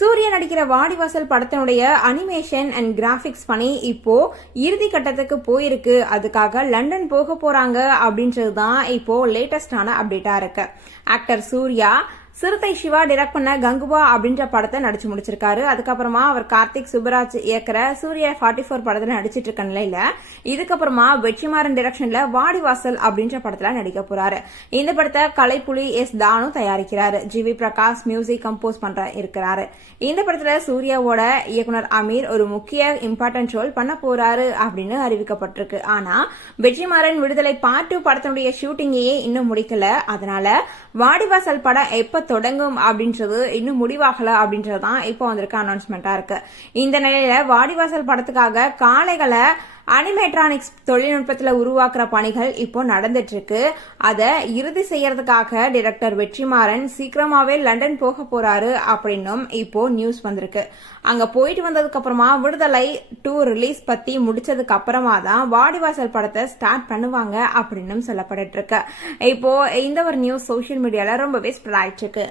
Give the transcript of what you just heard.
சூர்யா நடிக்கிற வாடிவாசல் படத்தினுடைய animation and graphics பணி இப்போ இறுதி கட்டத்துக்கு போயிருக்கு. அதுக்காக லண்டன் போக போறாங்க அப்படின்றது தான் இப்போ லேட்டஸ்டான அப்டேட்டா இருக்கு. ஆக்டர் சூர்யா சிறுத்தை சிவா டிரெக்ட் பண்ண கங்குவா அப்படின்ற படத்தை நடிச்சு முடிச்சிருக்காரு. அதுக்கப்புறமா அவர் கார்த்திக் சுப்ராஜ் இயக்குற சூர்யா ஃபார்ட்டி ஃபோர் படத்துல நடிச்சிட்டு இருக்க நிலையில இதுக்கப்புறமா வெற்றிமாறன் டிரெக்ஷன்ல வாடிவாசல் அப்படின்ற படத்துல நடிக்க போறாரு. இந்த படத்தை Kalaipuli S Thanu தயாரிக்கிறாரு. G V Prakash music compose பண்ற இருக்கிறாரு. இந்த படத்துல சூர்யாவோட இயக்குனர் அமீர் ஒரு முக்கிய இம்பார்ட்டன்ட் ரோல் பண்ண போறாரு அப்படின்னு அறிவிக்கப்பட்டிருக்கு. ஆனா வெற்றிமாறன் விடுதலை பார்ட் டூ படத்தினுடைய ஷூட்டிங்கையே இன்னும் முடிக்கல. அதனால வாடிவாசல் படம் எப்ப தொடங்கும் அப்படின்றது இன்னும் முடிவாகல அப்படின்றது தான் இப்போ வந்திருக்க அனௌன்ஸ்மெண்டா இருக்கு. இந்த நிலையில வாடிவாசல் படத்துக்காக காளைகளை அனிமேட்ரானிக்ஸ் தொழில்நுட்பத்தில் உருவாக்குற பணிகள் இப்போ நடந்துட்டுருக்கு. அதை இறுதி செய்யறதுக்காக டிரெக்டர் வெற்றிமாறன் சீக்கிரமாகவே லண்டன் போக போகிறாரு அப்படின்னும் இப்போ நியூஸ் வந்திருக்கு. அங்கே போயிட்டு வந்ததுக்கப்புறமா விடுதலை டூ ரிலீஸ் பற்றி முடிச்சதுக்கு அப்புறமா தான் வாடிவாசல் படத்தை ஸ்டார்ட் பண்ணுவாங்க அப்படின்னும் சொல்லப்பட்டுருக்கு இப்போ இந்த ஒரு நியூஸ் சோஷியல் மீடியாவில் ரொம்பவே ஸ்ப்ரெட் ஆயிட்டு